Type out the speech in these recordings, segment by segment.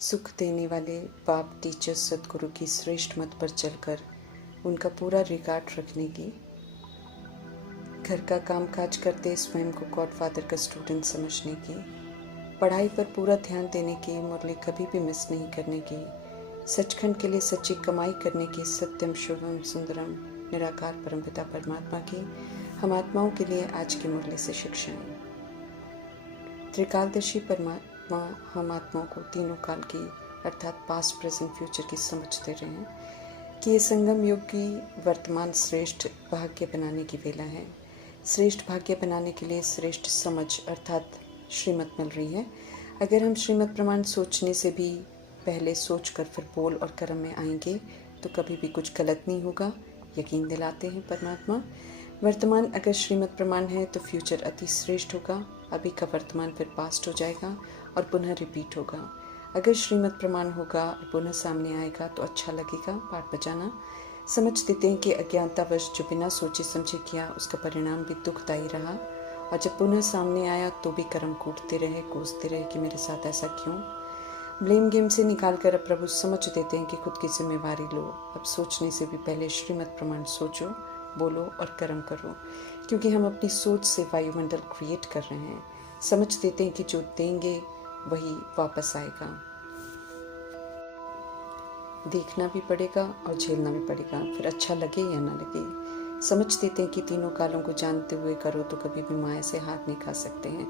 सुख देने वाले बाप टीचर सदगुरु की श्रेष्ठ मत पर चलकर उनका पूरा रिकॉर्ड रखने की, घर का कामकाज करते स्वयं को गॉडफादर का स्टूडेंट समझने की, पढ़ाई पर पूरा ध्यान देने की, मुरली कभी भी मिस नहीं करने की, सचखंड के लिए सच्ची कमाई करने की, सत्यम शुभम सुंदरम निराकार परमपिता परमात्मा की हम आत्माओं के लिए आज की मुरली से शिक्षाएं। त्रिकालदर्शी परमात्मा हम आत्माओं को तीनों काल की अर्थात पास्ट प्रेजेंट फ्यूचर की समझ दे रहे हैं कि ये संगम युग की वर्तमान श्रेष्ठ भाग्य बनाने की वेला है। श्रेष्ठ भाग्य बनाने के लिए श्रेष्ठ समझ अर्थात श्रीमत मिल रही है। अगर हम श्रीमत प्रमाण सोचने से भी पहले सोच कर फिर बोल और कर्म में आएंगे तो कभी भी कुछ गलत नहीं होगा, यकीन दिलाते हैं परमात्मा। वर्तमान अगर श्रीमत प्रमाण है तो फ्यूचर अति श्रेष्ठ होगा, अभी का वर्तमान फिर पास्ट हो जाएगा और पुनः रिपीट होगा। अगर श्रीमत प्रमाण होगा और पुनः सामने आएगा तो अच्छा लगेगा पाठ बजाना। समझ देते हैं कि अज्ञानतावश जो बिना सोचे समझे किया उसका परिणाम भी दुखदायी रहा, और जब पुनः सामने आया तो भी कर्म कूटते रहे, कोसते रहे कि मेरे साथ ऐसा क्यों। ब्लेम गेम से निकाल कर अब प्रभु समझ देते हैं कि खुद की जिम्मेवारी लो। अब सोचने से भी पहले श्रीमत प्रमाण सोचो, बोलो और कर्म करो, क्योंकि हम अपनी सोच से वायुमंडल क्रिएट कर रहे हैं। समझ देते हैं कि जो देंगे वही वापस आएगा। देखना भी पड़ेगा और झेलना भी पड़ेगा, फिर अच्छा लगे या ना लगे। समझ देते हैं कि तीनों कालों को जानते हुए करो तो कभी भी माया से हाथ नहीं खा सकते हैं,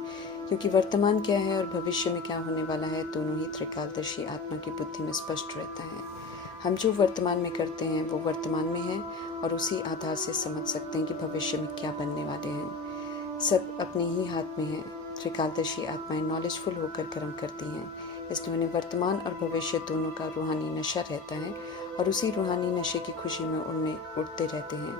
क्योंकि वर्तमान क्या है और भविष्य में क्या होने वाला है दोनों ही त्रिकालदर्शी आत्मा की बुद्धि में स्पष्ट रहता है। हम जो वर्तमान में करते हैं वो वर्तमान में है और उसी आधार से समझ सकते हैं कि भविष्य में क्या बनने वाले हैं। सब अपने ही हाथ में है। त्रिकालदर्शी आत्माएं नॉलेजफुल होकर कर्म करती हैं, इसलिए उन्हें वर्तमान और भविष्य दोनों का रूहानी नशा रहता है और उसी रूहानी नशे की खुशी में उनमें उड़ते रहते हैं।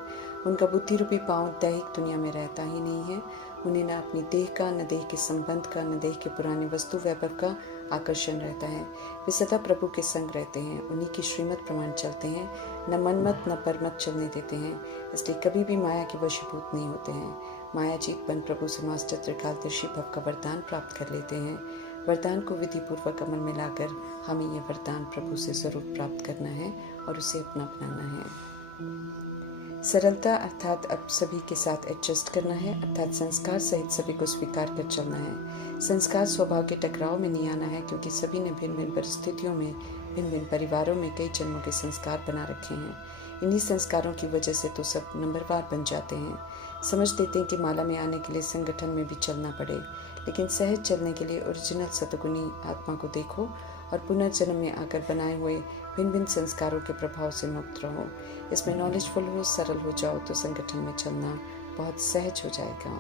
उनका बुद्धि रूपी पांव दैहिक दुनिया में रहता ही नहीं है। उन्हें न अपनी देह का, न देह के संबंध का, न देह के पुराने वस्तु वैभव का आकर्षण रहता है। वे सदा प्रभु के संग रहते हैं, उन्हीं की श्रीमत प्रमाण चलते हैं, न मनमत न परमत चलने देते हैं, इसलिए कभी भी माया के वशीभूत नहीं होते हैं। माया जीत बन प्रभु से मास्टर त्रिकालदर्शी भव का वरदान प्राप्त कर लेते हैं। वरदान को विधि पूर्वक अमल में लाकर हमें यह वरदान प्रभु से जरूर प्राप्त करना है और उसे अपना बनाना है। सरलता अर्थात अब सभी के साथ एडजस्ट करना है, अर्थात संस्कार सहित सभी को स्वीकार कर चलना है। संस्कार स्वभाव के टकराव में नहीं आना है, क्योंकि सभी ने भिन्न भिन्न परिस्थितियों में, भिन्न भिन्न परिवारों में कई जन्मों के संस्कार बना रखे हैं। इन्हीं संस्कारों की वजह से तो सब नंबरवार बन जाते हैं। समझ देते हैं कि माला में आने के लिए संगठन में भी चलना पड़े, लेकिन सहज चलने के लिए ओरिजिनल सतगुणी आत्मा को देखो और पुनर्जन्म में आकर बनाए हुए भिन्न भिन्न संस्कारों के प्रभाव से मुक्त रहो। इसमें नॉलेजफुल हो, सरल हो जाओ तो संगठन में चलना बहुत सहज हो जाएगा।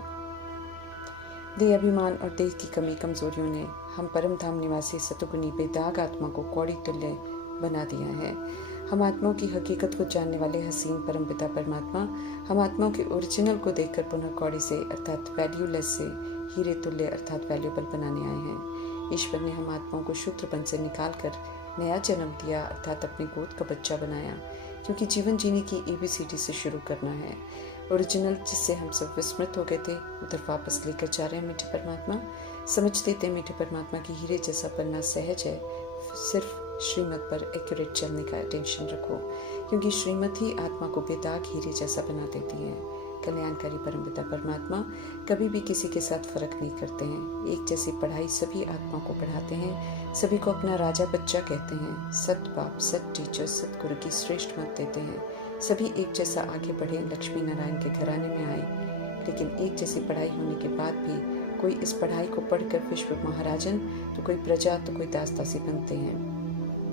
देह अभिमान और देह की कमी कमजोरियों ने हम परम धाम निवासी सतगुणी बेदाग आत्मा को कौड़ी तुल्य बना दिया है। हम आत्माओं की हकीकत को जानने वाले हसीन परमपिता परमात्मा हम आत्माओं के ओरिजिनल को देखकर पुनः कौड़ी से अर्थात वैल्यूलेस से हीरे तुल्य अर्थात वैल्यूबल बनाने आए हैं। ईश्वर ने हम आत्माओं को शूद्रपन से निकाल कर नया जन्म दिया अर्थात अपनी गोद का बच्चा बनाया, क्योंकि जीवन जीने की ABCD से शुरू करना है। ओरिजिनल जिससे हम सब विस्मृत हो गए थे उधर वापस लेकर जा रहे हैं मीठे परमात्मा। समझ देते हैं मीठे परमात्मा की हीरे जैसा बनना सहज है, सिर्फ श्रीमत पर एक्यूरेट चलने का टेंशन रखो, क्योंकि श्रीमत ही आत्मा को बेदाग हीरे जैसा बना देती है। कल्याणकारी परमपिता परमात्मा कभी भी किसी के साथ फर्क नहीं करते हैं। एक जैसी पढ़ाई सभी आत्मा को पढ़ाते हैं, सभी को अपना राजा बच्चा कहते हैं। सत बाप, सत टीचर, सतगुरु की श्रेष्ठ मत देते हैं। सभी एक जैसा आगे बढ़े, लक्ष्मी नारायण के घराने में आए। लेकिन एक जैसी पढ़ाई होने के बाद भी कोई इस पढ़ाई को पढ़कर विश्व महाराजन तो कोई प्रजा तो कोई दासदासी बनते हैं।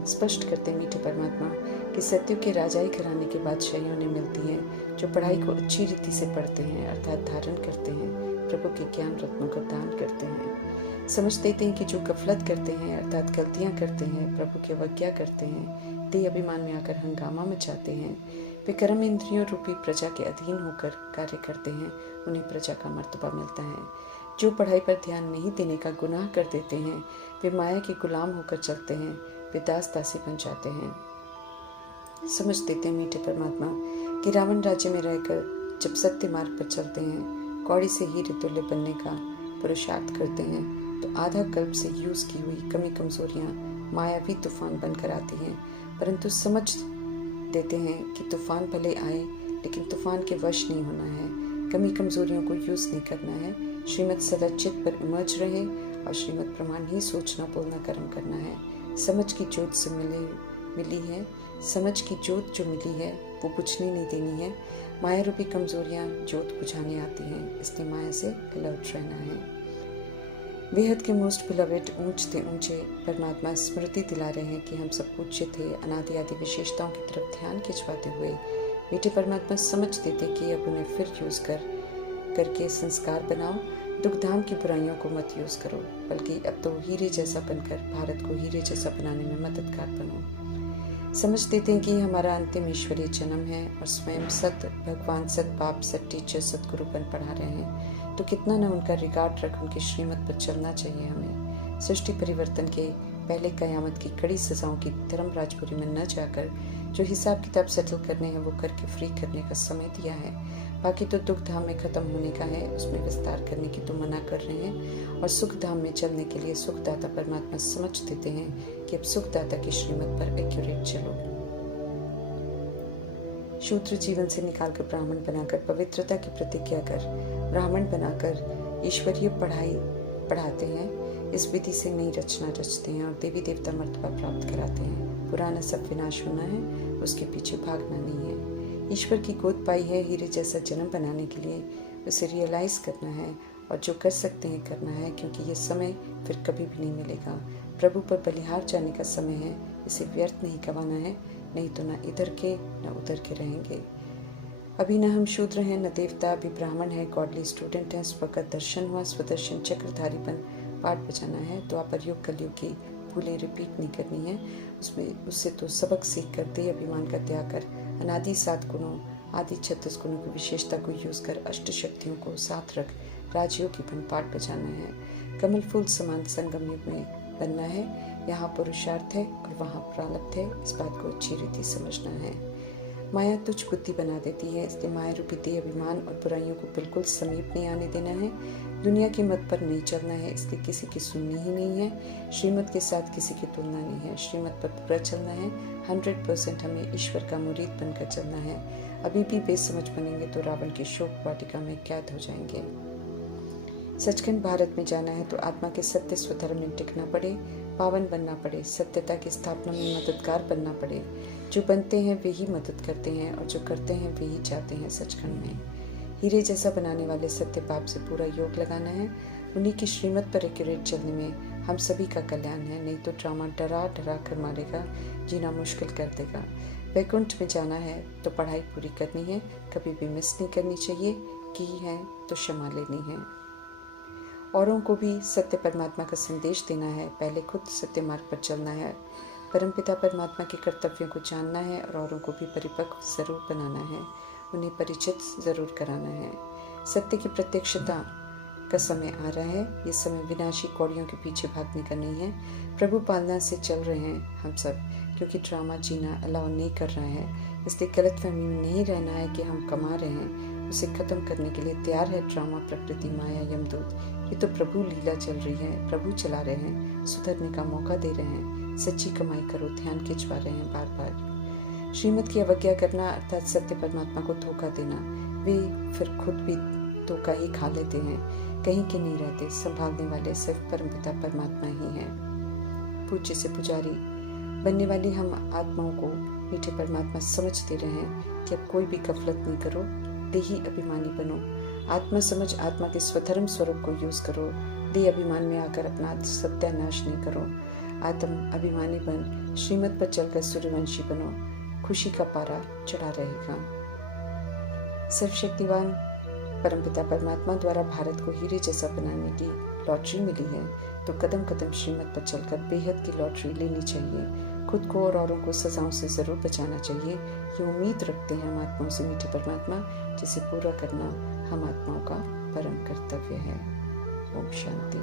स्पष्ट करते मीठे परमात्मा कि सत्युग के राजाई घराने के बादशाही उन्हें मिलती है जो पढ़ाई को अच्छी रीति से पढ़ते हैं अर्थात धारण करते हैं, प्रभु के ज्ञान रत्नों का दान करते हैं। समझ देते हैं कि जो गफलत करते हैं अर्थात गलतियां करते हैं, प्रभु की अवज्ञा करते हैं, देह अभिमान में आकर हंगामा मचाते हैं, वे कर्म इंद्रियों रूपी प्रजा के अधीन होकर कार्य करते हैं, उन्हें प्रजा का मर्तबा मिलता है। जो पढ़ाई पर ध्यान नहीं देने का गुनाह कर देते हैं वे माया के गुलाम होकर चलते हैं, वे दास दासी बन जाते हैं। समझ देते हैं मीठे परमात्मा कि रावण राज्य में रहकर जब सत्य मार्ग पर चलते हैं, कौड़ी से हीरे तुल्य बनने का पुरुषार्थ करते हैं तो आधा कल्प से यूज की हुई कमी कमजोरियां मायावी तूफान बनकर आती हैं, परंतु समझ देते हैं कि तूफान भले आए लेकिन तूफान के वश नहीं होना है, कमी कमजोरियों को यूज़ नहीं करना है। श्रीमत सदा चित्त पर इमर्ज रहे और श्रीमत प्रमाण ही सोचना बोलना कर्म करना है। समझ की जोत से मिली है, समझ की जोत जो मिली है वो बुझने नहीं देनी है। माया रूपी कमजोरियाँ जोत बुझाने आती हैं, इसलिए माया से अलर्ट रहना है। बेहद के मोस्ट बिलवेड ऊंचते ऊंचे परमात्मा स्मृति दिला रहे हैं कि हम सब पूज्य थे। अनादि आदि विशेषताओं की तरफ ध्यान खिंचवाते हुए मीठे परमात्मा समझ देते कि अब उन्हें फिर यूज़ करके संस्कार बनाओ। दुख धाम की बुराइयों को मत यूज़ करो, बल्कि अब तो हीरे जैसा बनकर भारत को हीरे जैसा बनाने में मददगार बनो। समझ देते हैं कि हमारा अंतिम ईश्वरीय जन्म है और स्वयं सत भगवान, सत बाप, सत टीचर, सतगुरु बन पढ़ा रहे हैं, तो कितना न उनका रिगार्ड रख उनकी श्रीमत पर चलना चाहिए हमें। सृष्टि परिवर्तन के पहले कयामत की कड़ी सजाओं की धर्मराजपुरी में न जाकर जो हिसाब किताब सेटल करने हैं वो करके फ्री करने का समय दिया है। बाकी तो दुख धाम में ख़त्म होने का है, उसमें विस्तार करने की तो मना कर रहे हैं। और सुख धाम में चलने के लिए सुखदाता परमात्मा समझ देते हैं कि अब सुखदाता की श्रीमत पर एक्यूरेट चलो। शूद्र जीवन से निकालकर ब्राह्मण बनाकर, पवित्रता की प्रतिज्ञा कर ब्राह्मण बनाकर ईश्वरीय पढ़ाई पढ़ाते हैं। इस विधि से नई रचना रचते हैं और देवी देवता मर्तबा प्राप्त कराते हैं। पुराना सब विनाश होना है, उसके पीछे भागना नहीं है। ईश्वर की गोद पाई है हीरे जैसा जन्म बनाने के लिए, उसे रियलाइज़ करना है और जो कर सकते हैं करना है, क्योंकि ये समय फिर कभी भी नहीं मिलेगा। प्रभु पर बलिहार जाने का समय है, इसे व्यर्थ नहीं गंवाना है, नहीं तो न इधर के न उधर के रहेंगे। अभी न हम शूद्र हैं न देवता, अभी ब्राह्मण है, गॉडली स्टूडेंट हैं। स्वगत दर्शन हुआ, स्वदर्शन चक्रधारीपन पाठ बजाना है, तो आप योग कलयुग की भूलें रिपीट नहीं करनी है। उससे तो सबक सीख कर दे अभिमान का त्याग कर अनादि 7 गुणों आदि 36 गुणों की विशेषता को यूज कर अष्ट शक्तियों को साथ रख राजयोग की बन पाठ बजाना है। कमल फूल समान संगम युग में बनना है। यहाँ पुरुषार्थ है और वहाँ प्रारब्ध है, इस बात को अच्छी रीति समझना है। माया तुच्छ बुद्धि बना देती है, इसलिए माया रूपी देह अभिमान और बुराइयों को बिल्कुल समीप नहीं आने देना है। दुनिया की मत पर नहीं चलना है, इसलिए किसी की सुननी ही नहीं है। श्रीमत के साथ किसी की तुलना नहीं है, श्रीमत पर पूरा चलना है। 100% हमें ईश्वर का मुरीद बनकर चलना है। अभी भी बेसमझ बनेंगे तो रावण की शोक वाटिका में कैद हो जाएंगे। सचखंड भारत में जाना है तो आत्मा के सत्य स्वधर्म में टिकना पड़े, पावन बनना पड़े, सत्यता की स्थापना में मददगार बनना पड़े। जो बनते हैं वे ही मदद करते हैं और जो करते हैं वे ही जाते हैं सचखंड में। हीरे जैसा बनाने वाले सत्य बाप से पूरा योग लगाना है। उन्हीं की श्रीमत पर एक्यूरेट चलने में हम सभी का कल्याण है, नहीं तो ड्रामा डरा डरा कर मारेगा, जीना मुश्किल कर देगा। वैकुंठ में जाना है तो पढ़ाई पूरी करनी है, कभी भी मिस नहीं करनी चाहिए, की है तो क्षमा लेनी है। औरों को भी सत्य परमात्मा का संदेश देना है, पहले खुद सत्य मार्ग पर चलना है। परमपिता परमात्मा के कर्तव्यों को जानना है और औरों को भी परिपक्व जरूर बनाना है, उन्हें परिचित जरूर कराना है। सत्य की प्रत्यक्षता का समय आ रहा है, ये समय विनाशी कौड़ियों के पीछे भागने का नहीं है। प्रभु पालना से चल रहे हैं हम सब, क्योंकि ड्रामा जीना अलाउ नहीं कर रहा है। इसलिए गलतफहमी में नहीं रहना है कि हम कमा रहे हैं, उसे खत्म करने के लिए तैयार है ड्रामा, प्रकृति, माया, यमदूत। ये तो प्रभु लीला चल रही है, प्रभु चला रहे हैं, सुधरने का मौका दे रहे हैं। सच्ची कमाई करो, ध्यान खिंचवा रहे हैं बार बार। श्रीमत की अवज्ञा करना अर्थात सत्य परमात्मा को धोखा देना, वे फिर खुद भी धोखा ही खा लेते हैं, कहीं के नहीं रहते। संभालने वाले सिर्फ परमपिता परमात्मा ही हैं। पूज्य से पुजारी बनने वाली हम आत्माओं को मीठे परमात्मा समझ दे रहे हैं कि अब कोई भी गफलत नहीं करो, देही अभिमानी बनो। आत्मा समझ आत्मा के स्वधर्म स्वरूप को यूज करो, देह अभिमान में आकर अपना सत्यानाश नहीं करो। आत्म अभिमानी बन श्रीमत पर चलकर सूर्यवंशी बनो, खुशी का पारा चढ़ा रहेगा। सर्वशक्तिवान परमपिता परमात्मा द्वारा भारत को हीरे जैसा बनाने की लॉटरी मिली है, तो कदम कदम श्रीमत पर चलकर बेहद की लॉटरी लेनी चाहिए। खुद को और औरों को सजाओं से जरूर बचाना चाहिए। ये उम्मीद रखते हैं हम आत्माओं से मीठे परमात्मा, जिसे पूरा करना हम आत्माओं का परम कर्तव्य है। ओम शांति।